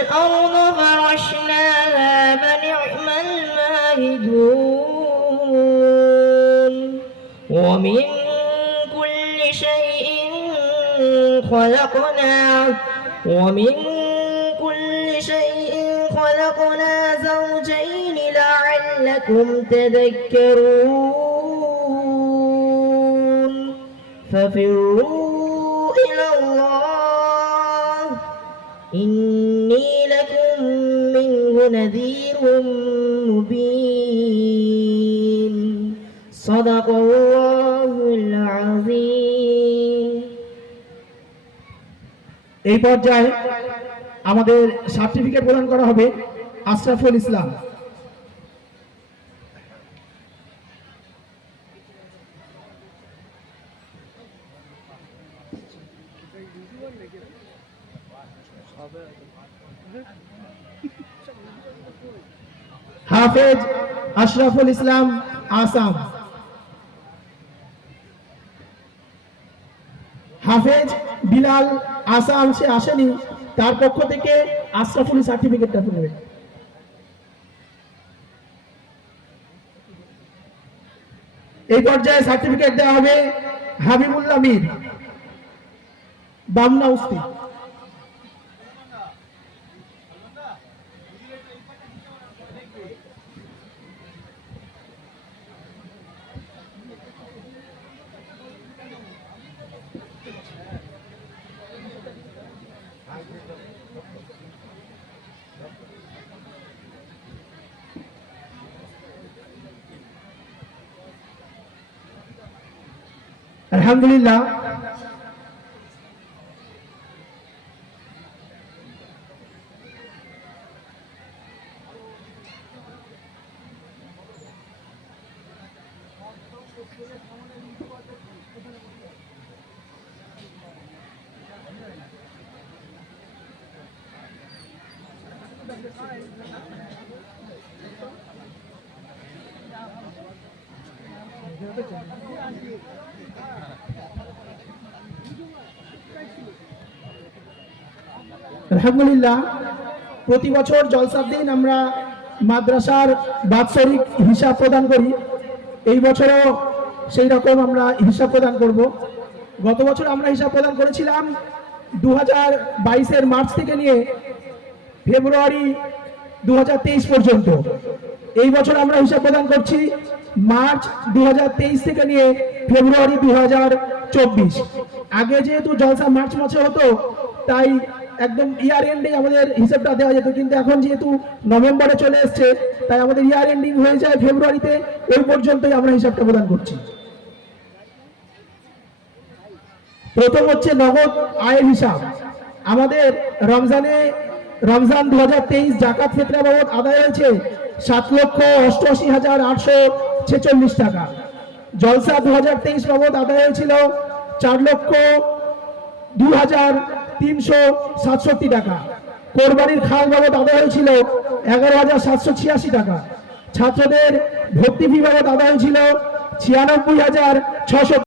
والأرض فرشناها فنعم الماهدون ومن كل شيء خلقنا زوجين لعلكم تذكرون ففروا إلى الله إني لكم منه نذير مبين صدق الله العظيم। এই পর্যায়ে আমাদের সার্টিফিকেট প্রদান করা হবে আশরাফুল ইসলাম। হাফেজ আশরাফুল ইসলাম আসাম। হাফেজ বিলাল আসাম সে আসেনি, তার পক্ষ থেকে আশরাফুল সার্টিফিকেটটা তুলে নেবেন। এই পর্যায়ে সার্টিফিকেট দেওয়া হবে হাবিবুল্লাহ মীর, বামনা উস্তি। আলহামদুলিল্লাহ, আলহামদুলিল্লাহ, প্রতি বছর জলসার দিন আমরা মাদ্রাসার বাৎসরিক হিসাব প্রদান করি। এই বছরও সেই রকম আমরা হিসাব প্রদান করব। গত বছর আমরা হিসাব প্রদান করেছিলাম 2022-এর মার্চ থেকে নিয়ে ফেব্রুয়ারি 2023 পর্যন্ত। এই বছর আমরা হিসাব প্রদান করছি মার্চ 2023 থেকে নিয়ে ফেব্রুয়ারি 2024। আগে যেহেতু জলসা মার্চ মাসে হতো, তাই একদম ইয়ার এন্ডে আমাদের হিসাবটা দেওয়া যেত, কিন্তু এখন যেহেতু নভেম্বরে চলে এসছে, তাই আমাদের ইয়ার এন্ডিং হয়ে যায় ফেব্রুয়ারিতে। ওই পর্যন্তই আমরা হিসাবটা প্রদান করছি। প্রথম হচ্ছে নগদ আয়ের হিসাব। আমাদের রমজান 2023 জাকাত ফিতরা বাবদ আদায় হয়েছে 7,88,846 টাকা। জলসা 2023 বাবদ আদায় হয়েছিল 4,02,367 টাকা। কোরবানির খাল বাবদ আদায় হয়েছিল 11,786 টাকা। ছাত্রদের ভর্তি ফি বাবদ আদায় হয়েছিল 96,600